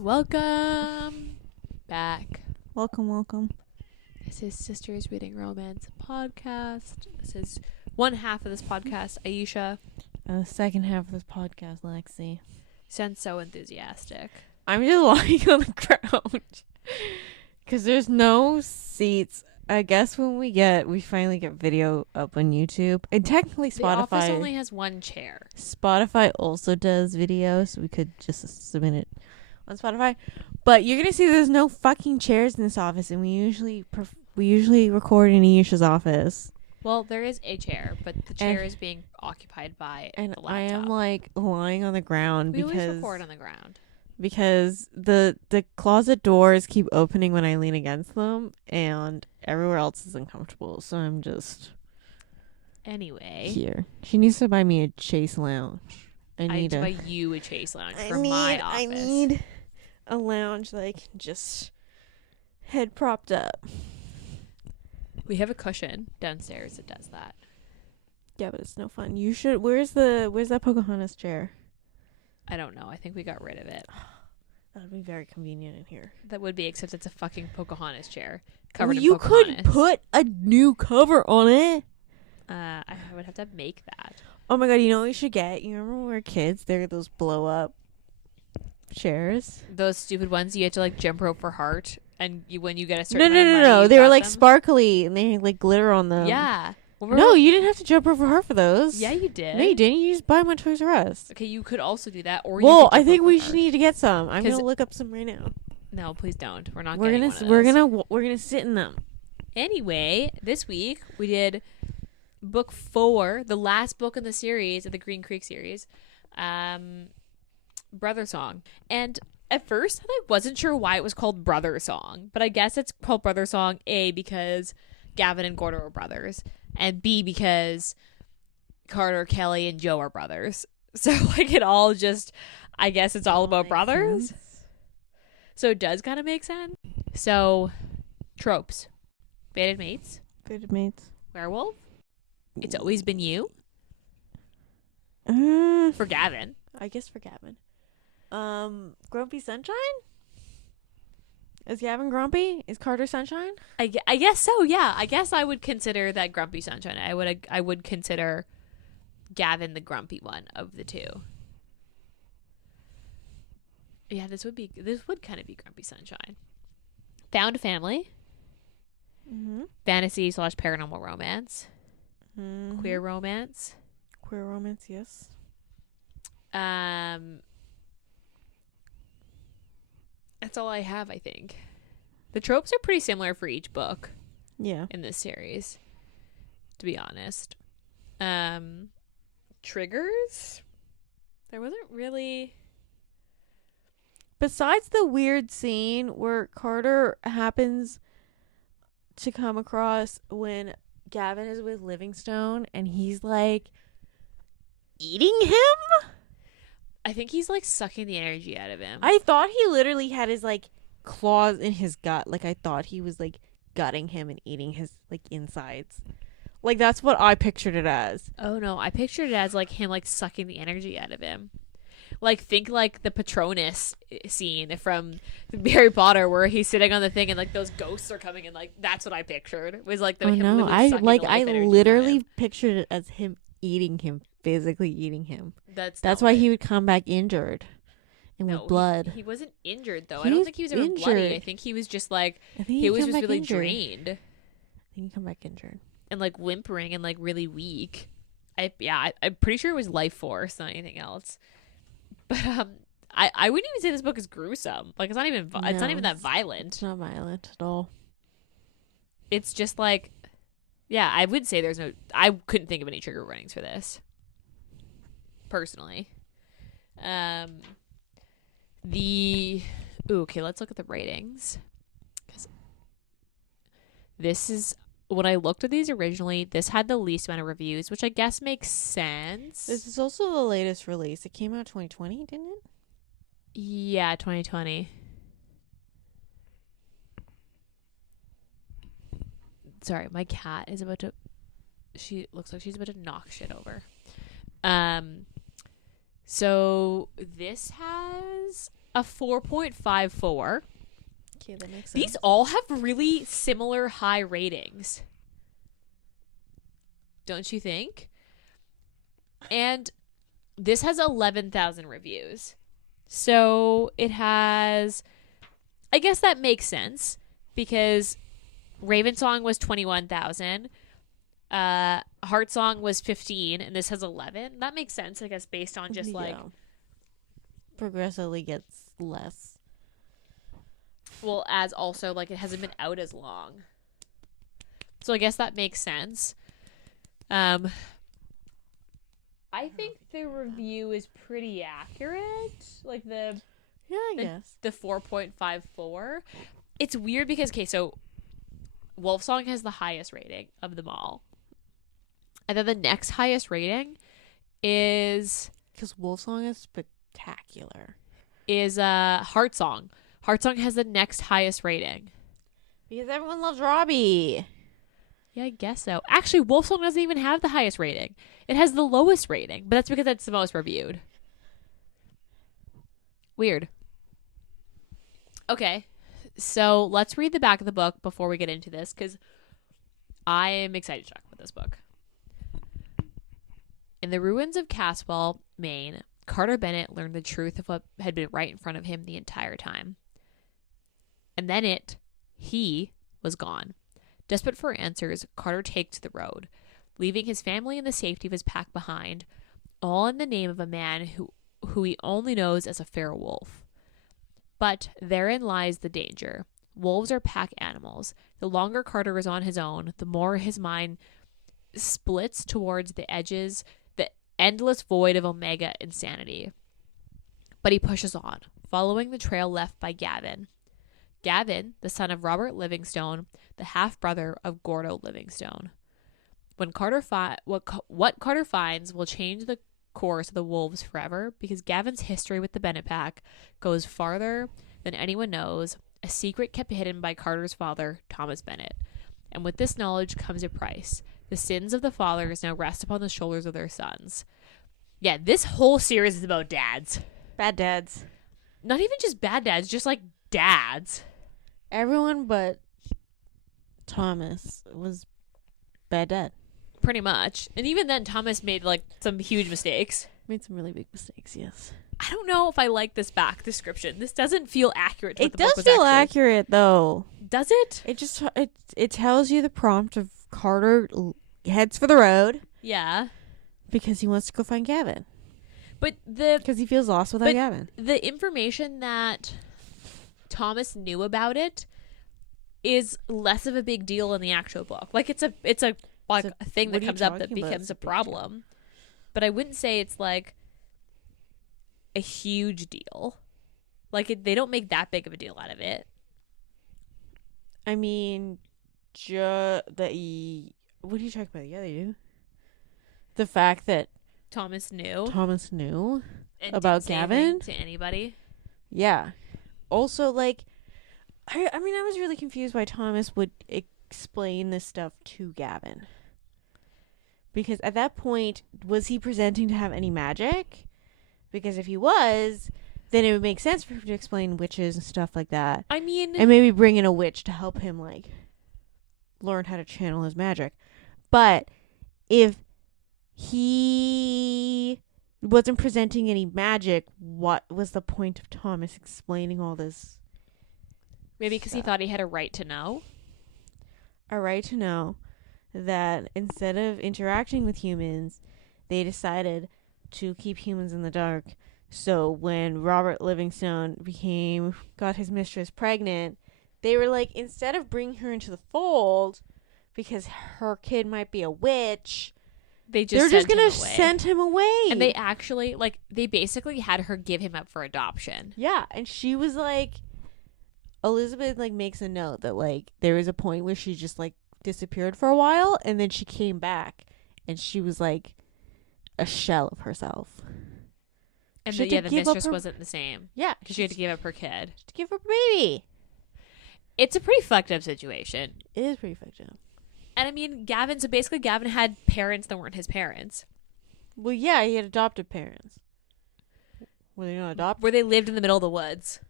Welcome back. Welcome. This is Sisters Reading Romance podcast. This is one half of this podcast, Ayesha. The second half of this podcast, Lexi. Sounds so enthusiastic. I'm just lying on the ground because there's no seats. I guess when we finally get video up on YouTube, and technically The Spotify office only has one chair. Spotify also does video, so we could just submit it on Spotify. But you're gonna see there's no fucking chairs in this office, and we usually record in Ayesha's office. Well, there is a chair, but the chair is being occupied by And the laptop. I am like lying on the ground we because always record on the ground. Because the closet doors keep opening when I lean against them, and everywhere else is uncomfortable. So I'm just Anyway, here. She needs to buy me a Chase lounge. I need to buy you a Chase lounge for my office. I need a lounge that I can just head propped up. We have a cushion downstairs that does that. Yeah, but it's no fun. You should. Where's that Pocahontas chair? I don't know. I think we got rid of it. That would be very convenient in here. That would be, except it's a fucking Pocahontas chair covered in you Pocahontas. could put a new cover on it. I would have to make that. Oh my god, you know what we should get? You remember when we were kids? There were those blow up chairs. Those stupid ones you had to like jump rope for heart, and when you get a certain No. you They were got like them. sparkly and they had like glitter on them. Yeah. No, you didn't have to jump rope for heart for those. Yeah, you did. No, you didn't. You just buy them on Toys R Us. Okay, you could also do that, or Well, you could I jump think rope we for should heart. need to get some. I'm 'Cause gonna look up some right now. No, please don't. We're not. We're getting gonna one of those. sit in them. Anyway, this week we did book 4, the last book in the series of the Green Creek series, Brothersong. And at first I wasn't sure why it was called Brothersong, but I guess it's called Brothersong A because Gavin and Gordon are brothers, and B because Carter, Kelly, and Joe are brothers. So like it all just, I guess it's all about brothers. Sense. So it does kind of make sense. So tropes: fated mates, Good mates. werewolf, it's always been you I for Gavin. guess for Gavin. Grumpy Sunshine? Is Gavin grumpy? Is Carter Sunshine? I guess so. Yeah, I guess I would consider that grumpy sunshine. I would consider Gavin the grumpy one of the two. Yeah, this would kind of be grumpy sunshine. Found family, Mm-hmm. fantasy / paranormal romance, Mm-hmm. queer romance. Queer romance, yes. That's all I have, I think. The tropes are pretty similar for each book Yeah. in this series, to be honest. Triggers? There wasn't really... Besides the weird scene where Carter happens to come across when Gavin is with Livingstone and he's like eating him? I think he's like sucking the energy out of him. I thought he literally had his like claws in his gut. Like I thought he was like gutting him and eating his like insides. Like that's what I pictured it as. Oh no, I pictured it as like him like sucking the energy out of him. Like think like the Patronus scene from Harry Potter where he's sitting on the thing and like those ghosts are coming and like that's what I pictured. It was like the Oh him no, literally I sucking like the I life energy out of literally him. pictured it as him eating him, physically eating him. That's Why he would come back injured and no, with blood. He wasn't injured though. I He don't was think he was ever bloody. injured. I think he was just like I think he was come just back really injured. drained I think he come back injured. and like whimpering and like really weak. I'm pretty sure it was life force, not anything else. But I wouldn't even say this book is gruesome. Like it's not even that violent. It's not violent at all. It's just like, yeah, I would say I couldn't think of any trigger warnings for this. Personally. Okay, let's look at the ratings. Because this is, when I looked at these originally, this had the least amount of reviews, which I guess makes sense. This is also the latest release. It came out 2020, didn't it? Yeah, 2020. Sorry, my cat is about to... She looks like she's about to knock shit over. So this has a 4.54. Okay, that makes sense. These all have really similar high ratings. Don't you think? And this has 11,000 reviews. So it has, I guess that makes sense because Ravensong was 21,000. Heartsong was 15 and this has 11. That makes sense, I guess, based on just like progressively gets less. Well, as also like it hasn't been out as long. So I guess that makes sense. I think the review is pretty accurate. Like the guess. The 4.54. It's weird because so Wolfsong has the highest rating of them all. And then the next highest rating is because Wolfsong is spectacular. Is Heartsong. Heartsong has the next highest rating. Because everyone loves Robbie. Yeah, I guess so. Actually, Wolfsong doesn't even have the highest rating. It has the lowest rating, but that's because it's the most reviewed. Weird. Okay, so let's read the back of the book before we get into this, because I am excited to talk about this book. In the ruins of Caswell, Maine, Carter Bennet learned the truth of what had been right in front of him the entire time. And then he was gone. Desperate for answers, Carter takes the road, leaving his family and the safety of his pack behind, all in the name of a man who he only knows as a fair wolf. But therein lies the danger. Wolves are pack animals. The longer Carter is on his own, the more his mind splits towards the edges, the endless void of Omega insanity. But he pushes on, following the trail left by Gavin. Gavin, the son of Robert Livingstone, the half-brother of Gordo Livingstone. When what Carter finds will change the course of the wolves forever, because Gavin's history with the Bennet pack goes farther than anyone knows, a secret kept hidden by Carter's father, Thomas Bennet. And with this knowledge comes a price. The sins of the fathers now rest upon the shoulders of their sons. Yeah, this whole series is about dads. Bad dads. Not even just bad dads, just like dads. Everyone but Thomas was bad dad. Pretty much. And even then, Thomas made like some huge mistakes. Made some really big mistakes, yes. I don't know if I like this back description. This doesn't feel accurate to what it the book does was feel actually. accurate, though. Does it? It just it tells you the prompt of Carter heads for the road. Yeah. Because he wants to go find Gavin. But because he feels lost without Gavin. The information that Thomas knew about it is less of a big deal in the actual book. Like it's a thing that comes up that becomes a problem. But I wouldn't say it's like a huge deal. Like they don't make that big of a deal out of it. I mean, what are you talking about? Yeah, they do. The fact that Thomas knew and about Gavin to anybody. Yeah. Also, like, I mean, I was really confused why Thomas would explain this stuff to Gavin. Because at that point, was he presenting to have any magic? Because if he was, then it would make sense for him to explain witches and stuff like that. I mean... And maybe bring in a witch to help him, like, learn how to channel his magic. But if he wasn't presenting any magic, what was the point of Thomas explaining all this? Maybe because he thought he had a right to know. A right to know that instead of interacting with humans, they decided to keep humans in the dark. So when Robert Livingstone got his mistress pregnant, they were like, instead of bringing her into the fold because her kid might be a witch, they're just gonna send him away. And they actually, like, they basically had her give him up for adoption. Yeah, and she was like, Elizabeth, like, makes a note that, like, there was a point where she just, like, disappeared for a while, and then she came back, and she was, like, a shell of herself. And the mistress wasn't the same. Yeah. Because she had to give up her kid. To give her baby. It's a pretty fucked up situation. It is pretty fucked up. And I mean, Gavin had parents that weren't his parents. Well, yeah, he had adopted parents. Were they not adopted? where they lived in the middle of the woods.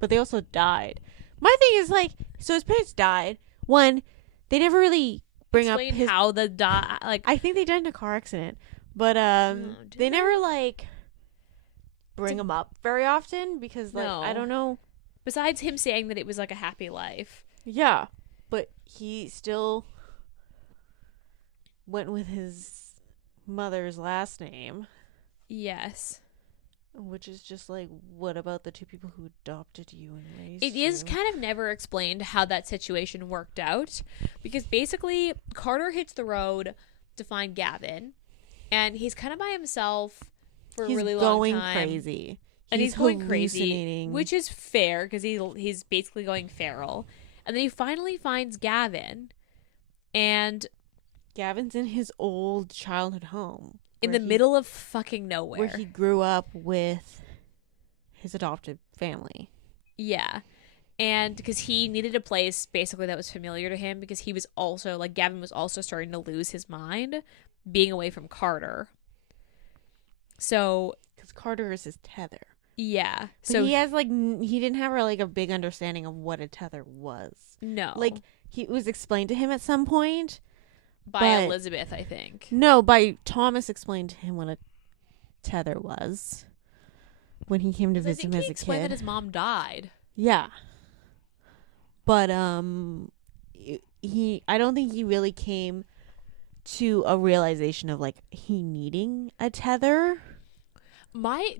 But they also died. My thing is like, so his parents died. One, they never really bring Explain up his. how the like. I think they died in a car accident, but they never like bring him up very often because like No. I don't know. Besides him saying that it was like a happy life. Yeah, but he still went with his mother's last name, Yes. which is just like, what about the two people who adopted you and raised It you? is kind of never explained how that situation worked out because basically Carter hits the road to find Gavin and he's kind of by himself for a really long time. He's going crazy. And he's going crazy, hallucinating. which is fair because he's basically going feral. And then he finally finds Gavin and Gavin's in his old childhood home. in the middle of fucking nowhere. Where he grew up with his adopted family. Yeah. And because he needed a place basically that was familiar to him because he was also, like, Gavin was also starting to lose his mind being away from Carter. So. Because Carter is his tether. Yeah. But so he has, like, he didn't have, like, a big understanding of what a tether was. No. Like, it was explained to him at some point. By Elizabeth, I think. No, by Thomas explained to him what a tether was when he came to visit him as a kid. He explained that his mom died. Yeah. But I don't think he really came to a realization of like he needing a tether.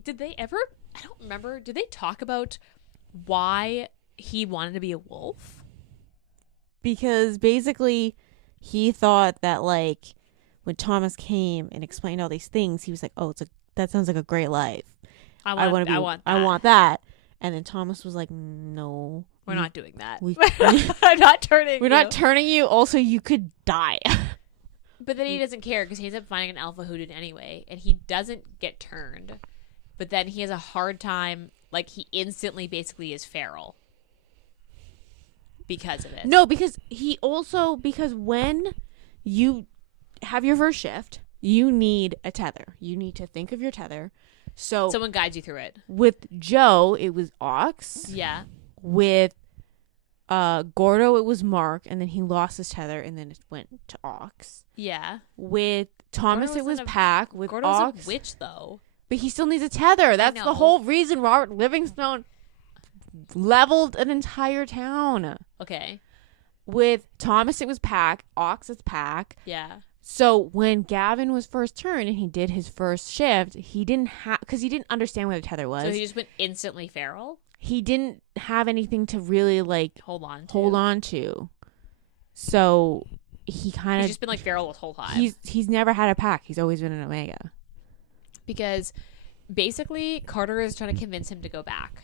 Did they ever, I don't remember, did they talk about why he wanted to be a wolf? Because basically he thought that like when Thomas came and explained all these things, he was like, "Oh, that sounds like a great life. I want that." And then Thomas was like, "No, we're not doing that. I'm not turning. We're not turning you. Also, you could die." But then he doesn't care because he ends up finding an alpha hooded anyway, and he doesn't get turned. But then he has a hard time. Like he instantly, basically, is feral because of it. No, because when you have your first shift, you need a tether. You need to think of your tether. So someone guides you through it. With Joe, it was Ox. Yeah. With Gordo, it was Mark, and then he lost his tether, and then it went to Ox. Yeah. With Thomas, it was Pack. With Gordo's Ox, a witch, though. But he still needs a tether. That's the whole reason Robert Livingstone leveled an entire town. Okay. With Thomas, it was Pack. Ox is Pack. Yeah. So when Gavin was first turned and he did his first shift, he didn't have, because he didn't understand what a tether was. So he just went instantly feral? He didn't have anything to really like hold on to. So he kind of, he's just been like feral this whole time. He's never had a pack. He's always been an Omega. Because basically Carter is trying to convince him to go back.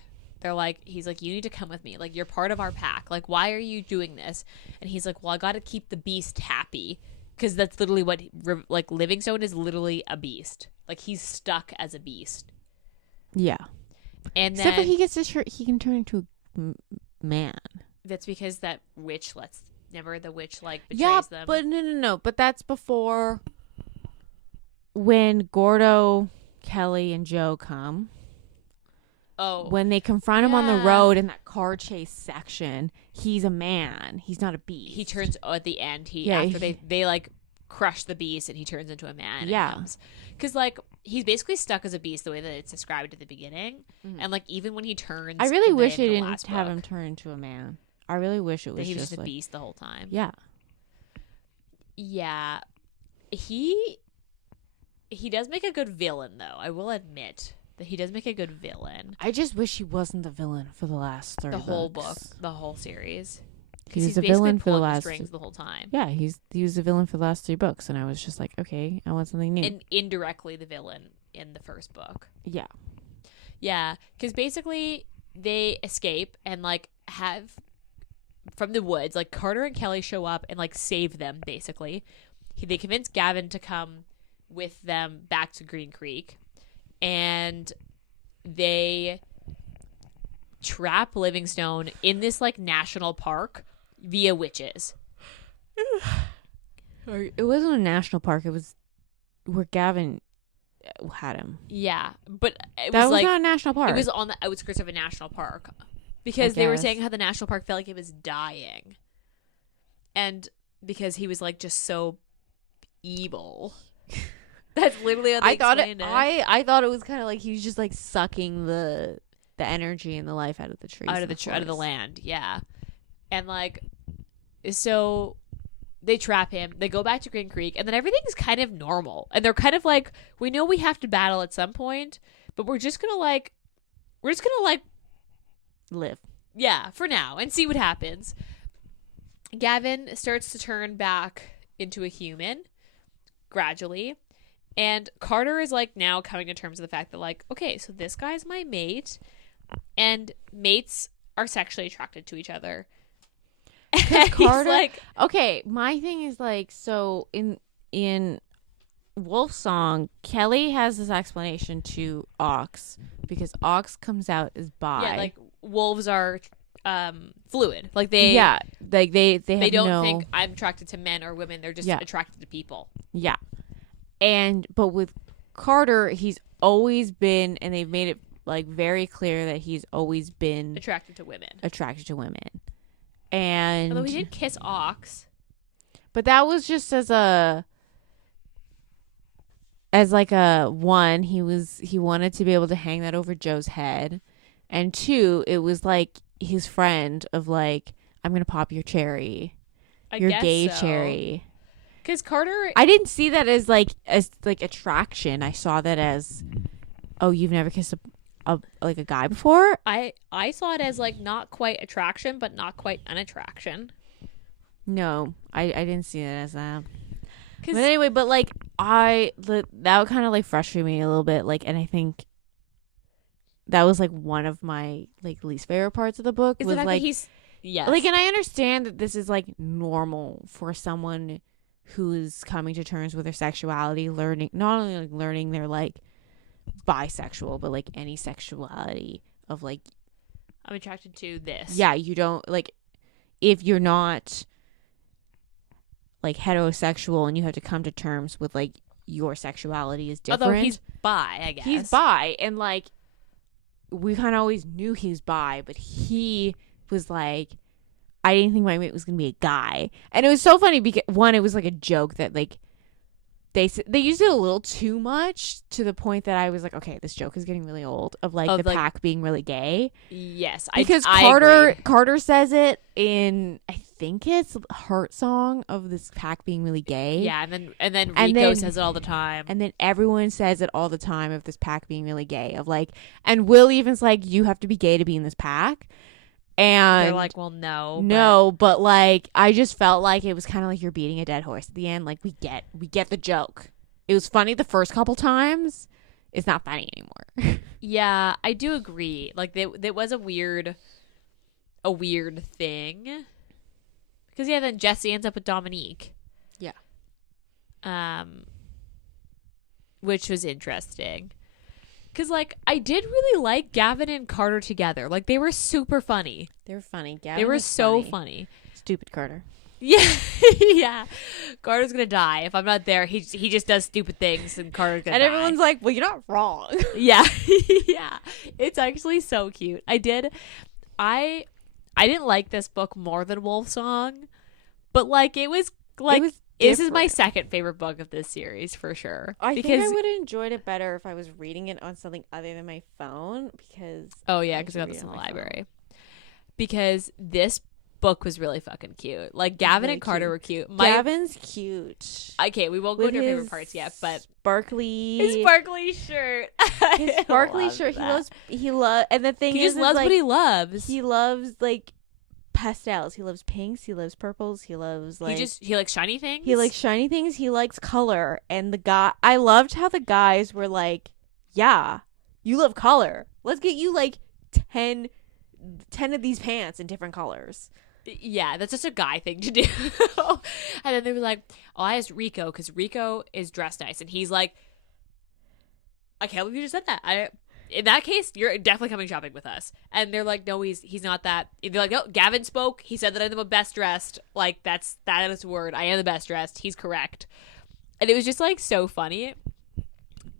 He's like, you need to come with me. Like, you're part of our pack. Like, why are you doing this? And he's like, well, I got to keep the beast happy. Because that's literally what, like, Livingstone is literally a beast. Like, he's stuck as a beast. Yeah. And except then for he can turn into a man. That's because that witch the witch, like, betrays them. Yeah, but no. But that's before when Gordo, Kelly, and Joe come. Oh. When they confront him on the road in that car chase section, he's a man. He's not a beast. He turns at the end. After they like crush the beast and he turns into a man. Yeah. Because like he's basically stuck as a beast the way that it's described at the beginning. Mm-hmm. And like even when he turns, I really wish they didn't have him turn into a man. I really wish it was he was just a beast the whole time. Yeah. Yeah. He does make a good villain though. I will admit. That he does make a good villain. I just wish he wasn't the villain for the last 30 The whole books. book, the whole series. He was the villain for the last the whole time. Yeah, he was the villain for the last 3 books, and I was just like, okay, I want something new. And indirectly the villain in the first book. Yeah. Yeah, because basically they escape and like have from the woods. Like Carter and Kelly show up and like save them. Basically, they convince Gavin to come with them back to Green Creek. And they trap Livingstone in this like national park via witches. It wasn't a national park. It was where Gavin had him. Yeah, but it That was was like not a national park. it was on the outskirts of a national park because they were saying how the national park felt like it was dying, and because he was like just so evil. That's literally what they explained it. I thought it was kind of like he was just like sucking the energy and the life out of the trees, out of the land. Yeah, and like so. They trap him. They go back to Green Creek, and then everything's kind of normal. And they're kind of like, we know we have to battle at some point, but we're just gonna live. Yeah, for now, and see what happens. Gavin starts to turn back into a human gradually, and Carter is like now coming to terms with the fact that like, okay, so this guy's my mate, and mates are sexually attracted to each other. Carter, like, okay, my thing is like, so in Wolfsong, Kelly has this explanation to Ox because Ox comes out as bi. Yeah, like wolves are fluid. Like they they don't think I'm attracted to men or women. They're just attracted to people. Yeah. But with Carter, he's always been, and they've made it like very clear that he's always been attracted to women. And although he did kiss Ox, but that was just as like a one, he wanted to be able to hang that over Joe's head, and two, it was like his friend of like, I'm gonna pop your cherry, your gay cherry. Because Carter, I didn't see that as like attraction. I saw that as, oh, you've never kissed a guy before. I saw it as like not quite attraction, but not quite unattraction. No, I didn't see it as that. But anyway, but like that kind of like frustrated me a little bit. Like, and I think that was like one of my like least favorite parts of the book. Is was the fact like that he's like, and I understand that this is like normal for someone who's coming to terms with their sexuality, not only like learning their like bisexual, but like any sexuality of like, I'm attracted to this. Yeah, you don't like, if you're not like heterosexual and you have to come to terms with like your sexuality is different. Although he's bi, I guess. He's bi, and like we kind of always knew he was bi, but he was like, I didn't think my mate was gonna be a guy. And it was so funny because one, it was like a joke that like they used it a little too much to the point that I was like, okay, this joke is getting really old, of like the pack being really gay. Yes, because I agree. Carter says it in, I think it's Heart Song, of this pack being really gay. Yeah, and then Rico says it all the time, and then everyone says it all the time of this pack being really gay. Of like, and Will even's like, you have to be gay to be in this pack. And they're like, well, no, but like, I just felt like it was kind of like you're beating a dead horse at the end. Like, we get the joke. It was funny the first couple times. It's not funny anymore. Yeah, I do agree. Like, there was a weird thing. Because then Jesse ends up with Dominique. Yeah. Which was interesting. Because, like, I did really like Gavin and Carter together. Like, they were super funny. They were funny. Gavin they were was so funny. Stupid Carter. Yeah. Yeah. Carter's going to die. If I'm not there, he just does stupid things, and Carter's going to die. And everyone's like, well, you're not wrong. Yeah. Yeah. It's actually so cute. I didn't like this book more than Wolfsong, but, like, it was, like... This is my second favorite book of this series, for sure. I think I would have enjoyed it better if I was reading it on something other than my phone, because... Oh, yeah, because I got this in the library. Because this book was really fucking cute. Like, Gavin and Carter were cute. Gavin's cute. Okay, we won't go into our favorite parts yet, but... His sparkly shirt. His sparkly shirt. He loves... And the thing is... He just loves what he loves. He loves, like... pastels. He loves pinks. He loves purples. He loves like he likes shiny things. He likes shiny things. He likes color. And I loved how the guys were like, "Yeah, you love color. Let's get you like 10 of these pants in different colors." Yeah, that's just a guy thing to do. And then they were like, "Oh, I asked Rico because Rico is dressed nice," and he's like, "I can't believe you just said that. In that case, you're definitely coming shopping with us." And they're like, "No, he's not that." They're like, "No, Gavin spoke. He said that I'm the best dressed. Like, that is a word. I am the best dressed. He's correct." And it was just like so funny.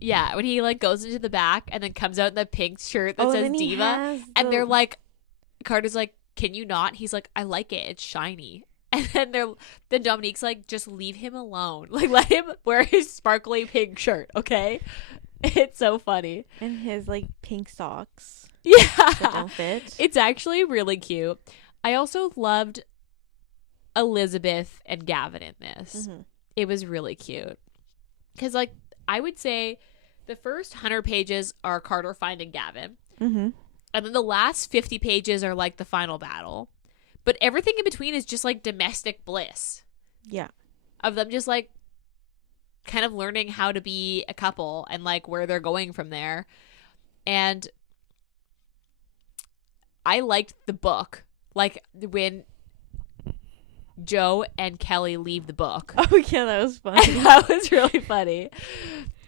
Yeah, when he like goes into the back and then comes out in the pink shirt that says then he Diva, has and they're like, Carter's like, "Can you not?" He's like, "I like it. It's shiny." And then Dominique's like, "Just leave him alone. Like, let him wear his sparkly pink shirt, okay?" It's so funny. And his like pink socks that Yeah, don't fit. it's actually really cute. I also loved Elizabeth and Gavin in this. Mhm. It was really cute because, like, I would say the first 100 pages are Carter finding Gavin, Mhm. and then the last 50 pages are like the final battle. But everything in between is just like domestic bliss Yeah. of them just like kind of learning how to be a couple and like where they're going from there. And I liked the book, like when Joe and Kelly leave the book. Oh yeah, that was funny. That was really funny.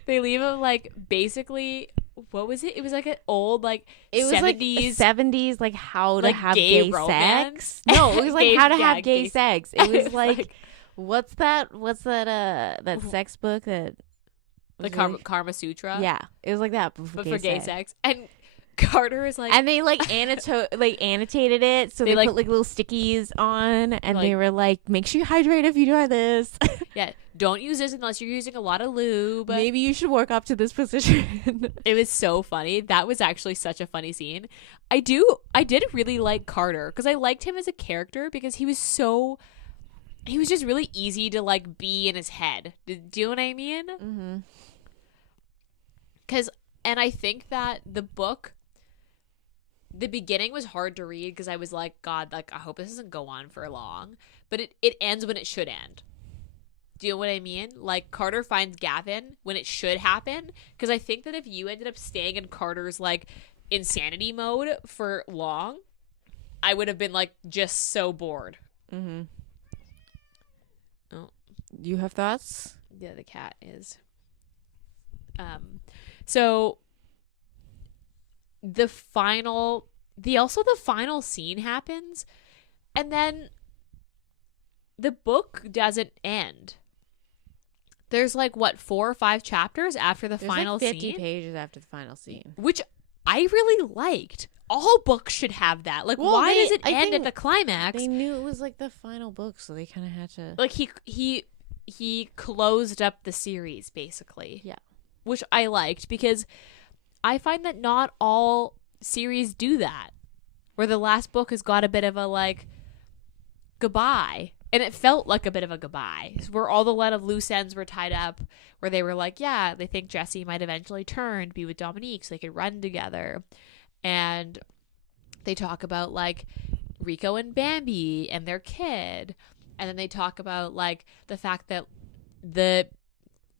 They leave him like basically, what was it? It was like an old like It was 70s like 70s, like how to like have gay gay romance. sex. No, it was like Gay- how to yeah, have gay gay- sex. It was It's like, what's that that sex book that the was really- Karma Sutra. Yeah, it was like that, But for gay sex. And Carter is like, And they like annotated it, so They, they like- put like little stickies on, and they Like- were like, "Make sure you hydrate if you try this. yeah, don't use this unless you're using a lot of lube. Maybe you should work up to this position." It was so funny. That was actually such a funny scene. I did really like Carter because I liked him as a character because he was just really easy to like be in his head. Do you know what I mean? Mm-hmm. And I think that the beginning was hard to read because I was like, God, like I hope this doesn't go on for long. But it ends when it should end. Do you know what I mean? Like Carter finds Gavin when it should happen. Because I think that if you ended up staying in Carter's like insanity mode for long, I would have been like just so bored. Mm-hmm. Oh. You have thoughts? Yeah, the cat is. So the final scene happens, and then the book doesn't end. There's like what 4 or 5 chapters after the There's final like 50 scene, pages after the final scene. which I really liked. All books should have that. Like, Well, why they- does it I end think at the climax? They knew it was like the final book, so they kind of had to. Like he closed up the series basically. Yeah. Which I liked because I find that not all series do that. Where the last book has got a bit of a like goodbye. And it felt like a bit of a goodbye. Where all the lot of loose ends were tied up. Where they were like, yeah, they think Jesse might eventually turn to be with Dominique so they could run together. And they talk about like Rico and Bambi and their kid. And then they talk about like the fact that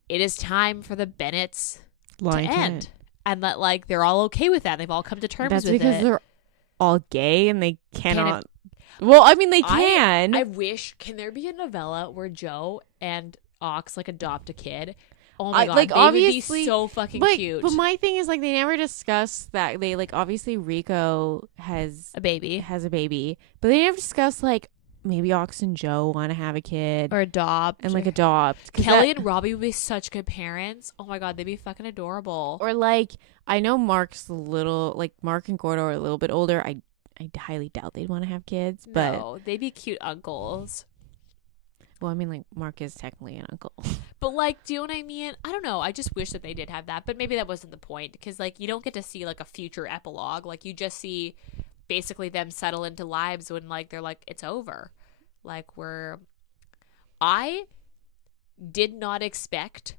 it is time for the Bennets to end. And that like they're all okay with that. They've all come to terms That's with because it. they're all gay and they cannot. Well, I mean, they can. I wish. Can there be a novella where Joe and Ox like adopt a kid? Oh my god, like they obviously, would be so fucking but, cute. But my thing is like they never discuss that. They like obviously Rico has a baby a baby, but they never discuss like maybe Ox and Joe want to have a kid or adopt and like adopt. Kelly and Robbie would be such good parents. Oh my god, they'd be fucking adorable. Or like I know Mark's a little like Mark and Gordo are a little bit older. I highly doubt they'd want to have kids, but no, they'd be cute uncles. Well, I mean, like Mark is technically an uncle, but like, do you know what I mean? I don't know. I just wish that they did have that, but maybe that wasn't the point because like you don't get to see like a future epilogue. Like you just see basically them settle into lives when like they're like it's over. Like I did not expect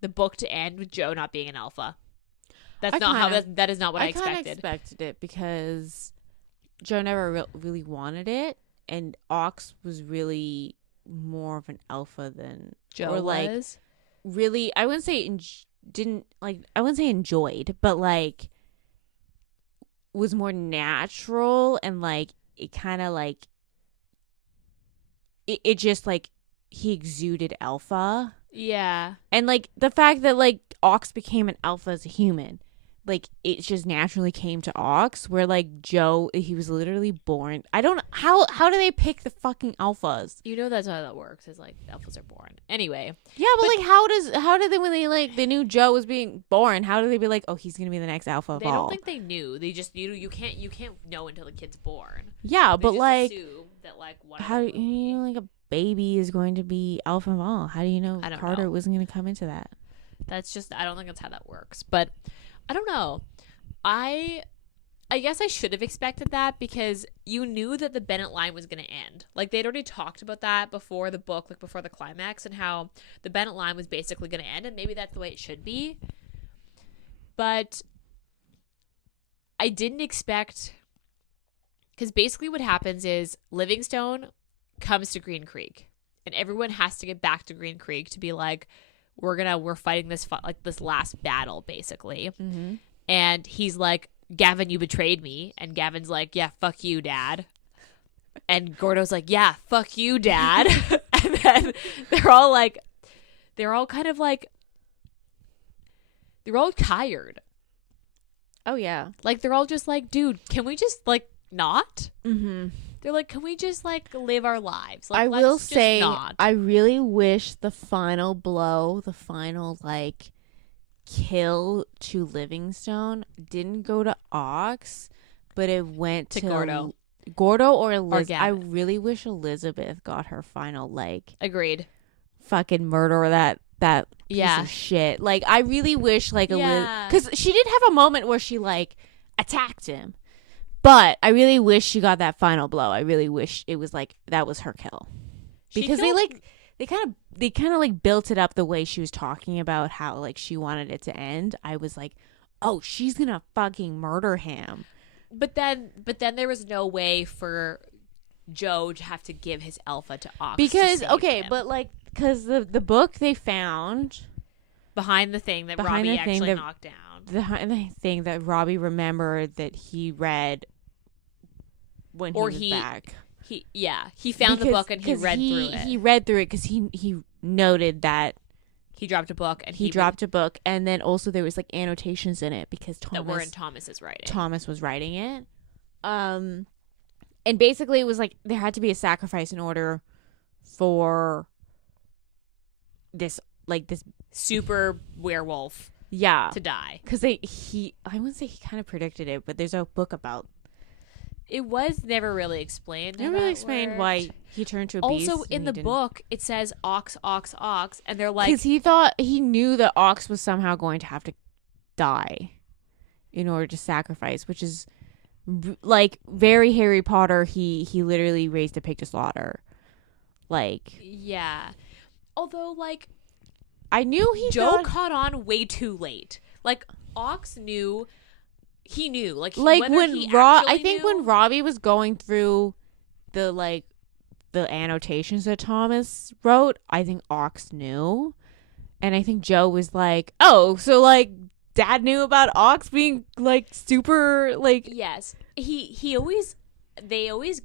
the book to end with Joe not being an alpha. That's not how that is not what I expected. I kind of expected it because Joe never really wanted it, and Ox was really more of an alpha than Joe or like was. Really, I wouldn't say I wouldn't say enjoyed, but like was more natural and like it kind of like it just like he exuded alpha. Yeah. And like the fact that like Ox became an alpha as a human like it just naturally came to Ox, where like Joe, he was literally born. I don't how do they pick the fucking alphas? You know that's how that works. Is like alphas are born anyway. Yeah, but like how did they, when they like they knew Joe was being born? How did they be like, oh, he's gonna be the next alpha of They all? don't think they knew. They just you can't know until the kid's born. Yeah, They but just like assume that like one of how them do will be. you know like a baby is going to be alpha of all? How do you know I don't Carter know. wasn't gonna come into that? That's just I don't think that's how that works. But I don't know. I guess I should have expected that because you knew that the Bennet line was going to end. Like they'd already talked about that before the book, like before the climax, and how the Bennet line was basically going to end, and maybe that's the way it should be. But I didn't expect, because basically what happens is Livingstone comes to Green Creek, and everyone has to get back to Green Creek to be like, we're fighting this this last battle basically. Mm-hmm. And he's like, Gavin, you betrayed me. And Gavin's like, yeah, fuck you, Dad. And Gordo's like, yeah, fuck you, Dad. And then they're all kind of like, they're all tired. Oh yeah. Like, they're all just like, dude, can we just like not? Mm-hmm. They're like, can we just like live our lives? Like, I let's will just say, not. I really wish the final blow, the final like kill to Livingstone didn't go to Ox, but it went to Gordo or Elizabeth. I really wish Elizabeth got her final like Agreed. fucking murder that piece of shit. Like I really wish like because she did have a moment where she like attacked him. But I really wish she got that final blow. I really wish it was like that was her kill. Because they kind of like built it up the way she was talking about how like she wanted it to end. I was like, "Oh, she's going to fucking murder him." But then there was no way for Joe to have to give his alpha to Ox. Because to save him. but like cuz the book they found behind the thing that Robbie actually knocked down. The thing that Robbie remembered that he read when he was back. He found the book and he read through it. He read through it because he noted that he dropped a book and he dropped a book, and then also there was like annotations in it because that were in Thomas's writing. Thomas was writing it, and basically it was like there had to be a sacrifice in order for this super werewolf, to die. Because I wouldn't say he kind of predicted it, but there's a book about. It was never really explained. Never really explained why he turned to a beast. Also, in the book, it says ox, ox, ox, and they're like... Because he knew that Ox was somehow going to have to die in order to sacrifice, which is, like, very Harry Potter. He literally raised a pig to slaughter. Like... Yeah. Although, like... I knew Joe caught on way too late. Like, Ox knew... He knew, like when I think when Robbie was going through the annotations that Thomas wrote, I think Ox knew, and I think Joe was like, "Oh, so like Dad knew about Ox being like super like." Yes, they always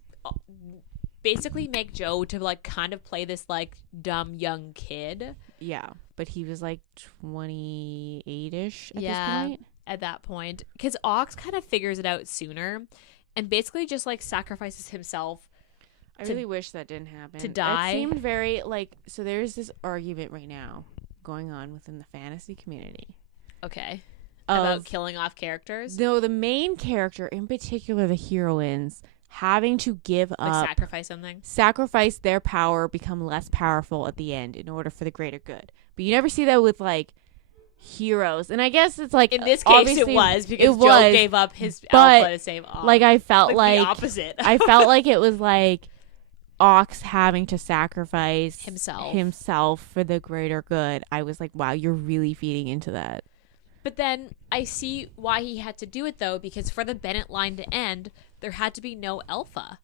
basically make Joe to like kind of play this like dumb young kid. Yeah, but he was like 28-ish at this point. At that point, because Ox kind of figures it out sooner and basically just like sacrifices himself. I really wish that didn't happen. To die. It seemed very like, so there's this argument right now going on within the fantasy community. Okay. About killing off characters? No, the main character, in particular the heroines, having to give up. Sacrifice their power, become less powerful at the end in order for the greater good. But you never see that with like heroes, and I guess it's like in this case it was because Joe gave up his alpha to save Ox. Like I felt like the opposite. I felt like it was like Ox having to sacrifice himself for the greater good. I was like, wow, you're really feeding into that. But then I see why he had to do it though, because for the Bennet line to end, there had to be no alpha,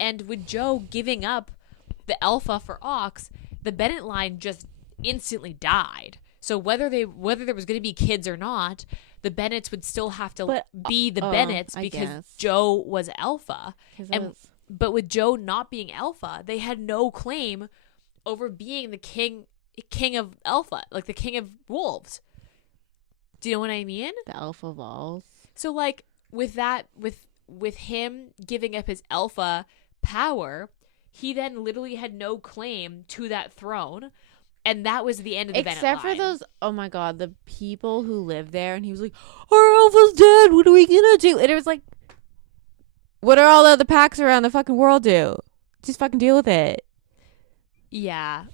and with Joe giving up the alpha for Ox, the Bennet line just instantly died. So whether there was going to be kids or not, the Bennets would still have to be the Bennets because Joe was alpha. But with Joe not being alpha, they had no claim over being the king of alpha, like the king of wolves. Do you know what I mean? The alpha balls. So like with that, with him giving up his alpha power, he then literally had no claim to that throne, and that was the end of the Bennet Except for line. those, oh my god, the people who live there, and he was like, our alpha's dead, what are we gonna do? And it was like, what are all the other packs around the fucking world do? Just fucking deal with it. Yeah.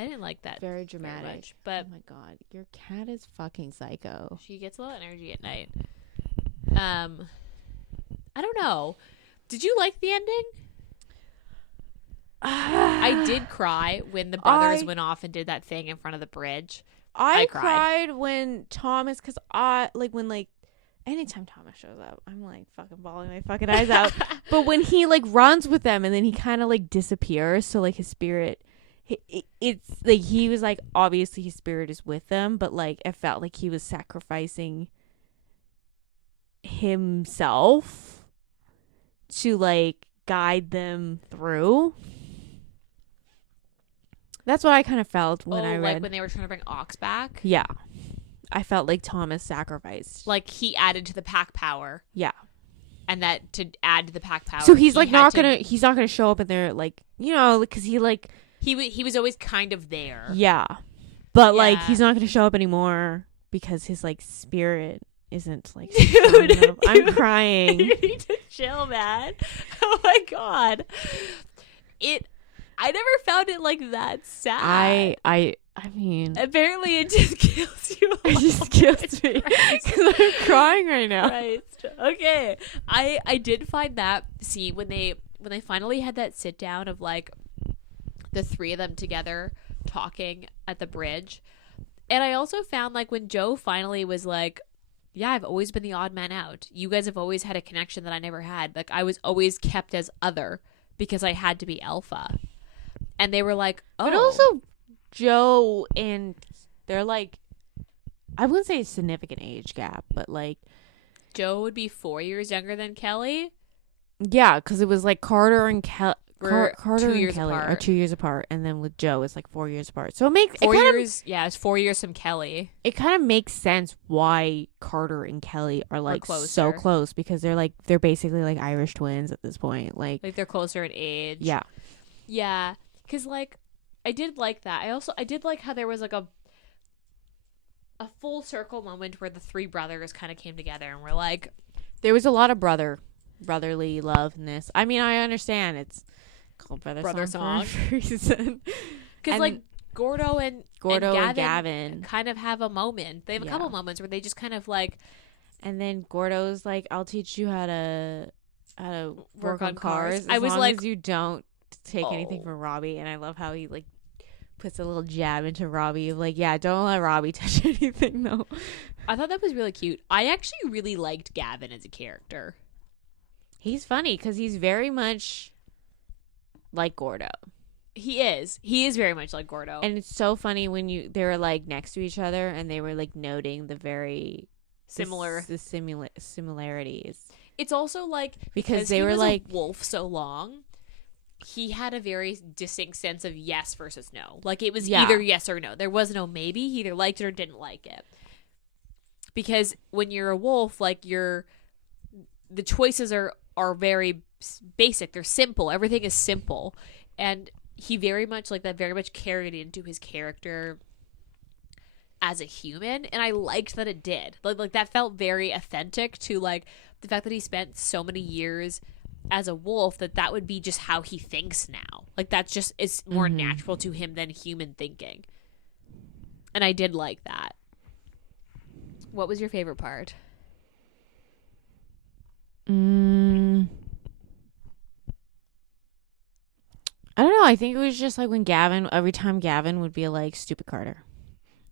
I didn't like that Very very dramatic. much, but Oh my god, your cat is fucking psycho. she gets a lot of energy at night. I don't know. Did you like the ending? I did cry when the brothers went off and did that thing in front of the bridge. I cried. cried when Thomas, because anytime Thomas shows up, I'm like fucking bawling my fucking eyes out. But when he like runs with them and then he kind of like disappears, so like his spirit, it's like he was like, obviously his spirit is with them, but like it felt like he was sacrificing himself to like guide them through. That's what I kind of felt when I read. Like when they were trying to bring Ox back? Yeah. I felt like Thomas sacrificed. Like he added to the pack power. Yeah. And that to add to the pack power. So he's like he's not gonna show up in there like, you know, because he like. He was always kind of there. Yeah. But like he's not gonna show up anymore because his like spirit isn't like. Dude, I'm crying. You need to chill, man. Oh my god. I never found it like that sad. I mean, apparently it just kills you. It just kills me because I'm crying right now. Right. Okay. I did find that scene when they finally had that sit down of like the three of them together talking at the bridge, and I also found like when Joe finally was like, yeah, I've always been the odd man out. You guys have always had a connection that I never had. Like I was always kept as other because I had to be alpha. And they were like, oh. But also, Joe and they're like, I wouldn't say a significant age gap, but like. Joe would be 4 years younger than Kelly? Yeah, because it was like Carter and Carter 2 and years Kelly apart. are 2 years apart. And then with Joe, it's like 4 years apart. So it makes 4 years. Yeah, it's 4 years from Kelly. It kind of makes sense why Carter and Kelly are like so close because they're basically like Irish twins at this point. Like they're closer in age. Yeah. Yeah. Because, like, I did like that. I did like how there was, like, a full circle moment where the three brothers kind of came together and were like... There was a lot of brotherly love in this. I mean, I understand. It's called Brothersong for a reason. Because, like, Gordo and Gavin kind of have a moment. They have a couple moments where they just kind of, like... And then Gordo's like, I'll teach you how to work on cars. I was like... as you don't take anything from Robbie. And I love how he like puts a little jab into Robbie of like, yeah, don't let Robbie touch anything though. I thought that was really cute. I actually really liked Gavin as a character. He's funny because he's very much like Gordo. He is very much like Gordo. And it's so funny when they were like next to each other and they were like noting the very similarities. It's also like because they were like a wolf so long, he had a very distinct sense of yes versus no. Like it was either yes or no. There was no maybe. He either liked it or didn't like it. Because when you're a wolf, like the choices are very basic. They're simple. Everything is simple. And he very much carried into his character as a human, and I liked that it did. Like that felt very authentic to like the fact that he spent so many years as a wolf that would be just how he thinks now. Like that's just it's more natural to him than human thinking. And I did like that. What was your favorite part? I don't know. I think it was just like when every time Gavin would be like, stupid Carter.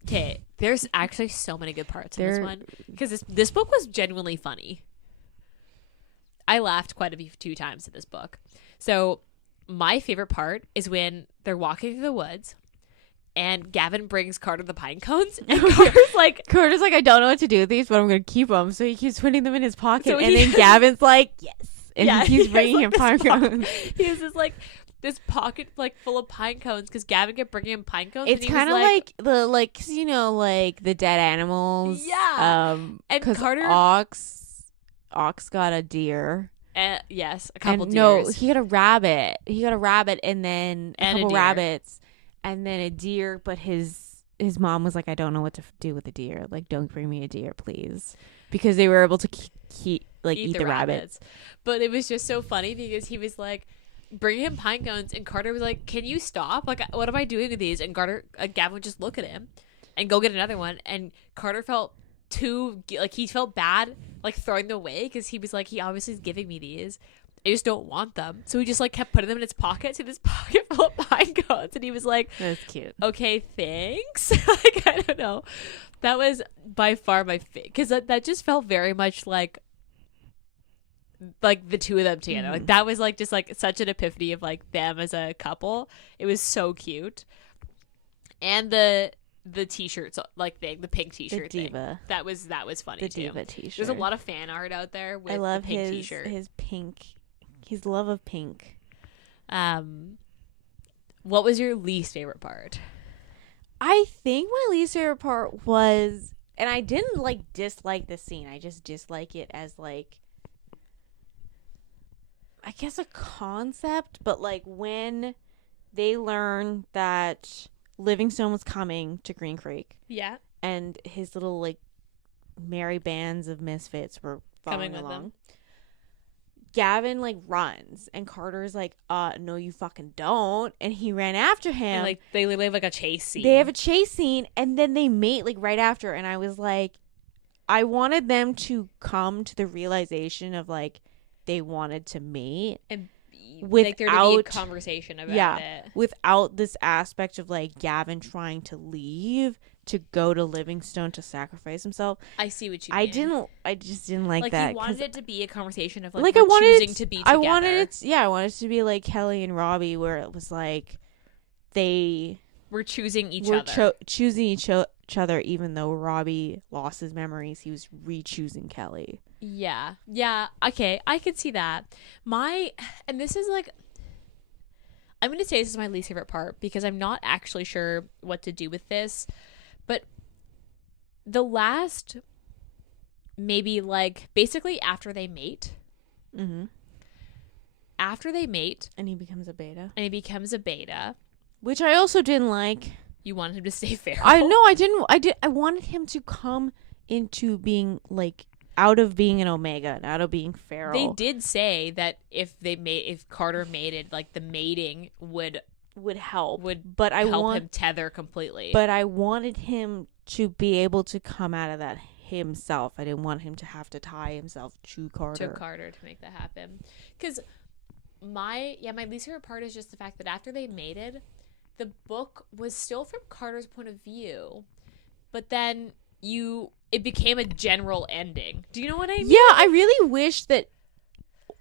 Okay, there's actually so many good parts in this one because this book was genuinely funny. I laughed quite a few times at this book. So my favorite part is when they're walking through the woods and Gavin brings Carter the pine cones and Carter's like, I don't know what to do with these, but I'm going to keep them. So he keeps putting them in his pocket. So then Gavin's like, yes. And he keeps bringing him pine cones. He was just like, this pocket like full of pine cones because Gavin kept bringing him pine cones. It's kind of like the cause, you know, like the dead animals. Yeah. And Carter Ox got a deer. Yes, a couple deers. No, he got a rabbit. And then a couple rabbits, and then a deer. But his mom was like, I don't know what to do with a deer. Like, don't bring me a deer, please, because they were able to eat the rabbits. But it was just so funny because he was like bringing him pine cones, and Carter was like, "Can you stop? Like, what am I doing with these?" And Gavin would just look at him and go get another one, and Carter felt he felt bad like throwing them away because he was like, he obviously is giving me these, I just don't want them, so he just like kept putting them in his pockets, in his pocket full of pine cones, and he was like, that's cute, okay, thanks. Like, I don't know, that was by far my because that just felt very much like the two of them together. Like, that was like just like such an epiphany of like them as a couple. It was so cute. And the t-shirts like thing, the pink t-shirt the diva thing. That was funny the too. Diva t-shirt. There's a lot of fan art out there with I love the pink t-shirt. His love of pink. What was your least favorite part? I think my least favorite part was, and I didn't like dislike the scene, I just dislike it as like, I guess, a concept, but like when they learn that Livingstone was coming to Green Creek. Yeah. And his little like merry bands of misfits were following coming along. Them. Gavin like runs and Carter's like, no you fucking don't, and he ran after him. And like they literally have like a chase scene. They have a chase scene, and then they mate like right after, and I was like, I wanted them to come to the realization of like they wanted to mate, and like there to be a conversation about it, without this aspect of like Gavin trying to leave to go to Livingstone to sacrifice himself. I see what you mean. I just didn't like that. You wanted it to be a conversation of like we're I wanted choosing to be together. I wanted it to be like Kelly and Robbie, where it was like they were choosing each other. Choosing each other, even though Robbie lost his memories, he was re-choosing Kelly. Yeah. Okay, I could see that. And this is like, I'm going to say this is my least favorite part because I'm not actually sure what to do with this, but the last, maybe like basically after they mate. Mm-hmm. After they mate, and he becomes a beta. Which I also didn't like. You wanted him to stay feral. I didn't. I wanted him to come into being like out of being an omega and out of being feral. They did say that if Carter mated, like the mating would help him tether completely. But I wanted him to be able to come out of that himself. I didn't want him to have to tie himself to Carter. To make that happen. Because my least favorite part is just the fact that after they mated, the book was still from Carter's point of view, but then it became a general ending. Do you know what I mean? Yeah, I really wish that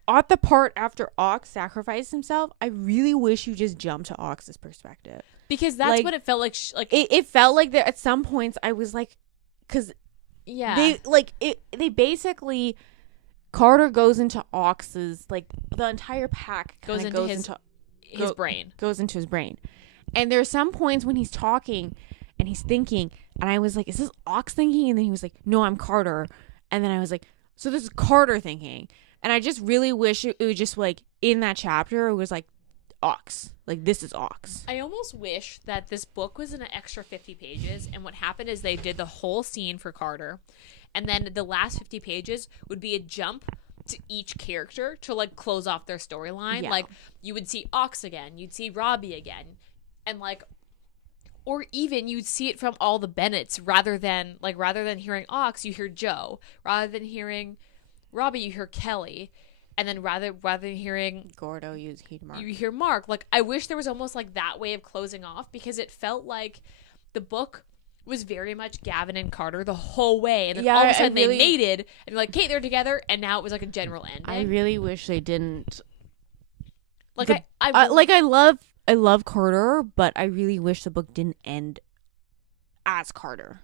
at the part after Ox sacrificed himself, I really wish you just jumped to Ox's perspective. Because that's what it felt like. It felt like that at some points I was like, because they basically, Carter goes into Ox's, like the entire pack goes into his brain. Goes into his brain. And there are some points when he's talking and he's thinking, and I was like, is this Ox thinking? And then he was like, no, I'm Carter. And then I was like, so this is Carter thinking. And I just really wish it was just like in that chapter, it was like Ox. Like, this is Ox. I almost wish that this book was an extra 50 pages. And what happened is they did the whole scene for Carter. And then the last 50 pages would be a jump to each character to like close off their storyline. Yeah. Like, you would see Ox again. You'd see Robbie again. And like, or even you'd see it from all the Bennets rather than hearing Ox, you hear Joe. Rather than hearing Robbie, you hear Kelly. And then rather than hearing Gordo, you hear Mark. You hear Mark. Like, I wish there was almost like that way of closing off, because it felt like the book was very much Gavin and Carter the whole way. And then all of a sudden they mated and you're like, okay, they're together, and now it was like a general ending. I really wish they didn't. Like, I love Carter, but I really wish the book didn't end as Carter.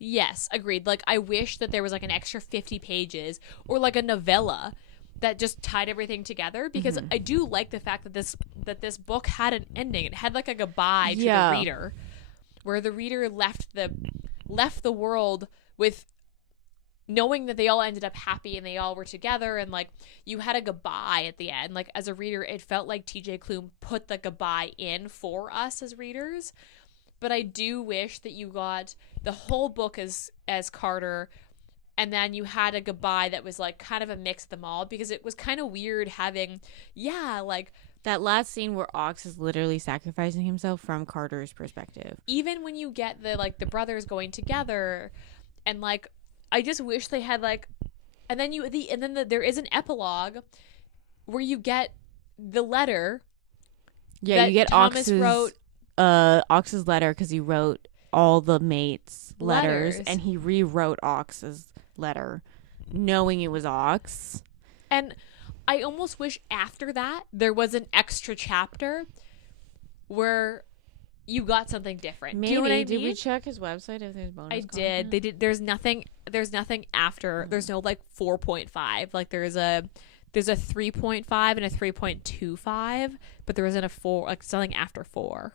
Yes, agreed. Like, I wish that there was like an extra 50 pages or like a novella that just tied everything together, because I do like the fact that this book had an ending. It had like a goodbye to the reader, where the reader left the world with knowing that they all ended up happy and they all were together, and like you had a goodbye at the end. Like as a reader, it felt like TJ Klune put the goodbye in for us as readers. But I do wish that you got the whole book as Carter, and then you had a goodbye that was like kind of a mix of them all, because it was kind of weird having, like that last scene where Ox is literally sacrificing himself from Carter's perspective. Even when you get the brothers going together, and like I just wish they had like, and then there is an epilogue where you get the letter. Yeah, you get Thomas wrote Ox's letter, because he wrote all the mates' letters, and he rewrote Ox's letter knowing it was Ox. And I almost wish after that there was an extra chapter where you got something different. Maybe. Do you know what I mean? Did we check his website if there's bonus content? did. They did. There's nothing after. There's no like 4.5. Like there's a 3.5 and a 3.25, but there isn't a 4, like something after 4.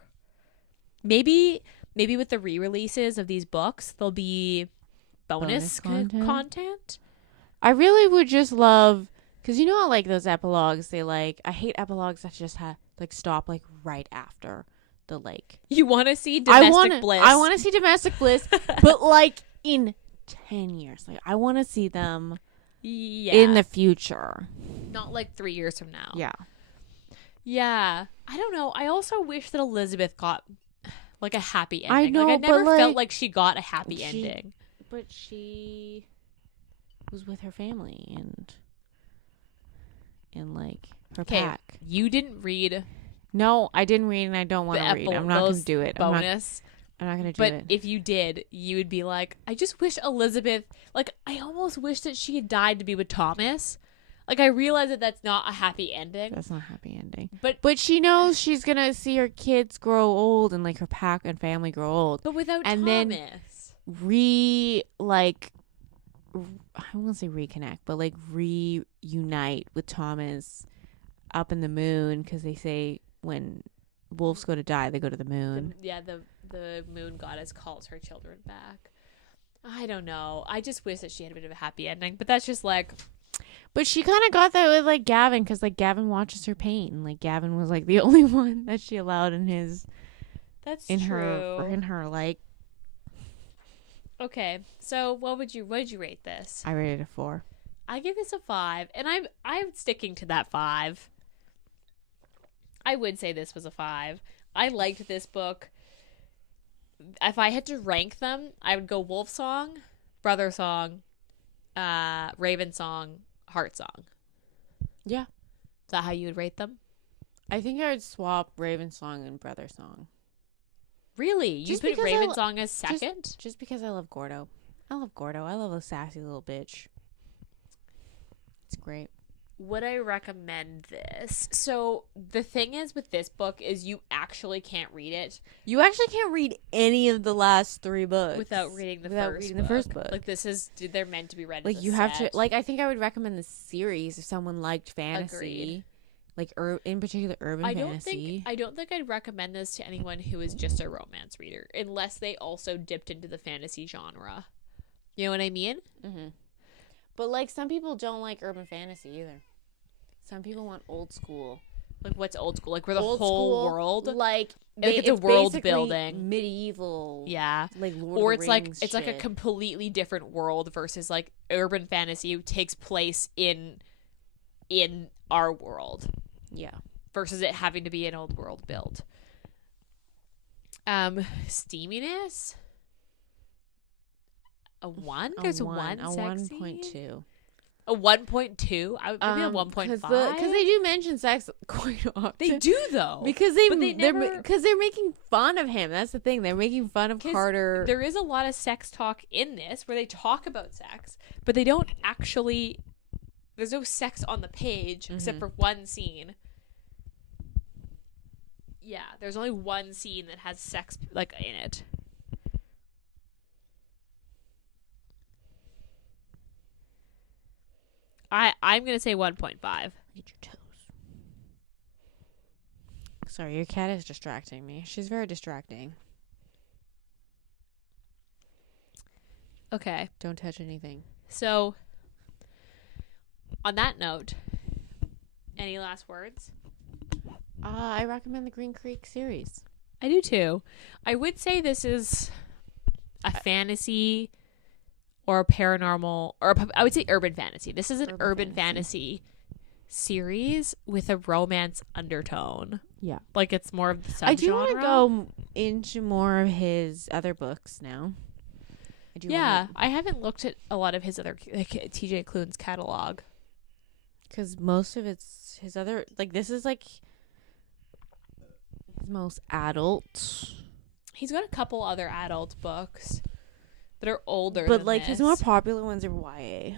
Maybe with the re-releases of these books, there'll be bonus content. I really would just love, because you know how like those epilogues, I hate epilogues that just stop like right after the like. You want to see domestic bliss. I want to see domestic bliss, but like in 10 years. Like I want to see them in the future. Not like 3 years from now. Yeah. Yeah. I don't know. I also wish that Elizabeth got like a happy ending. I know, like, I never but, felt like she got a happy ending. But she was with her family and like her pack. You didn't read. No, I didn't read, and I don't want to read. I'm not going to do it. Bonus. I'm not going to do it. But if you did, you would be like, I just wish Elizabeth, like, I almost wish that she had died to be with Thomas. Like, I realize that that's not a happy ending. That's not a happy ending. But she knows she's going to see her kids grow old and, like, her pack and family grow old. But without and Thomas. Then I won't say reconnect, but, like, reunite with Thomas up in the moon, because they say when wolves go to die, they go to the moon. The moon goddess calls her children back. I don't know. I just wish that she had a bit of a happy ending, but that's just like... But she kind of got that with, like, Gavin, because, like, Gavin watches her paint, and, like, Gavin was, like, the only one that she allowed in his... That's in true. In her, like... Okay, so what did you rate this? I rated a 4. I give this a 5, and I'm sticking to that 5. I would say this was a 5. I liked this book. If I had to rank them, I would go Wolfsong, Brothersong, Ravensong, Heartsong. Yeah. Is that how you would rate them? I think I would swap Ravensong and Brothersong. Really? You put Ravensong as second? Just because I love Gordo. I love a sassy little bitch. It's great. Would I recommend this? So the thing is with this book is you actually can't read it. You actually can't read any of the last 3 books without reading the first book. Like they're meant to be read. Like as you a have set. to. Like I think I would recommend the series if someone liked fantasy. Agreed. Like in particular urban fantasy. I don't think I'd recommend this to anyone who is just a romance reader, unless they also dipped into the fantasy genre. You know what I mean? Mm-hmm. But like some people don't like urban fantasy either. Some people want old school. Like what's old school? Like where the old whole school, world, like it's a world building, medieval. Yeah, like Lord or of the it's Rings like shit. a completely different world versus like urban fantasy takes place in our world. Yeah. Versus it having to be an old world build. Steaminess. A 1? There's one. A sex 1.2. A 1.2. I would maybe a 1.5. Because they do mention sex quite often. They do though. Because they're making fun of him. That's the thing. They're making fun of Carter. There is a lot of sex talk in this where they talk about sex, but they don't actually. There's no sex on the page except for one scene. Yeah, there's only one scene that has sex like in it. I'm gonna say 1.5. Get your toes. Sorry, your cat is distracting me. She's very distracting. Okay. Don't touch anything. So, on that note, any last words? I recommend the Green Creek series. I do too. I would say this is a fantasy or a paranormal, or I would say urban fantasy. This is an urban fantasy series with a romance undertone. Yeah. Like it's more of the subgenre. I do want to go into more of his other books now. I haven't looked at a lot of his other, like TJ Klune's catalog. Because most of it's his other, like this is like his most adult. He's got a couple other adult books that are older But than like this. his more popular ones are YA,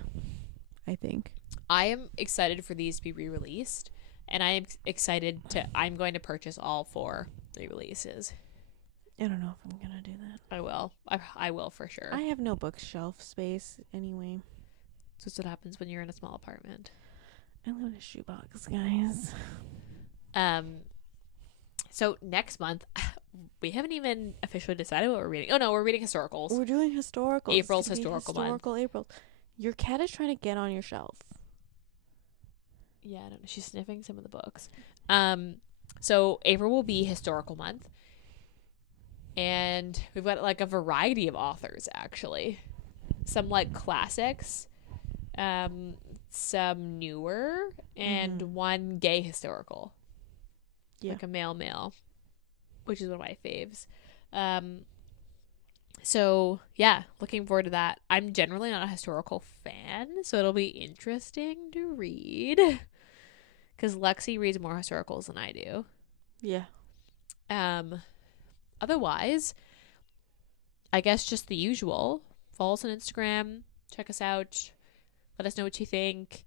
I think. I am excited for these to be re-released, and I am excited I'm going to purchase all 4 re-releases. I don't know if I'm gonna do that. I will. I will for sure. I have no bookshelf space anyway. That's what happens when you're in a small apartment. I live in a shoebox, guys. So next month, we haven't even officially decided what we're reading. Oh no, we're reading historicals. We're doing historicals. April's historical month. Historical April. Your cat is trying to get on your shelf. Yeah, I don't know. She's sniffing some of the books. So April will be historical month. And we've got like a variety of authors actually. Some like classics, some newer, and one gay historical. Yeah. Like a male, which is one of my faves. So yeah, looking forward to that. I'm generally not a historical fan, so it'll be interesting to read. Because Lexi reads more historicals than I do. Yeah. Otherwise, I guess just the usual. Follow us on Instagram. Check us out. Let us know what you think.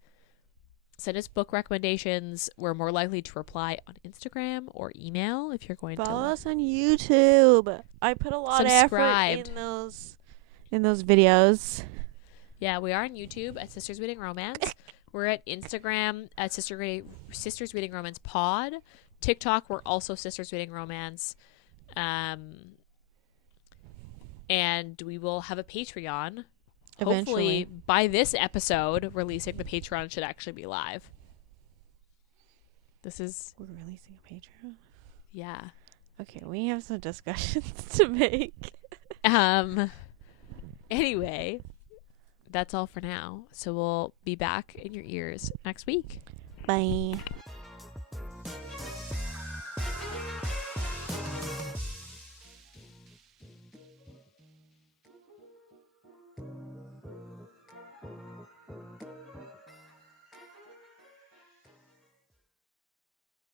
Send us book recommendations. We're more likely to reply on Instagram or email if you're going Follow to us on YouTube. I put a lot of effort in those videos. Yeah, we are on YouTube at Sisters Reading Romance. We're at Instagram at Sisters Reading Romance Pod. TikTok, we're also Sisters Reading Romance. And we will have a Patreon. Eventually. Hopefully, by this episode, releasing the Patreon should actually be live. We're releasing a Patreon? Yeah. Okay, we have some discussions to make. Anyway, that's all for now. So we'll be back in your ears next week. Bye.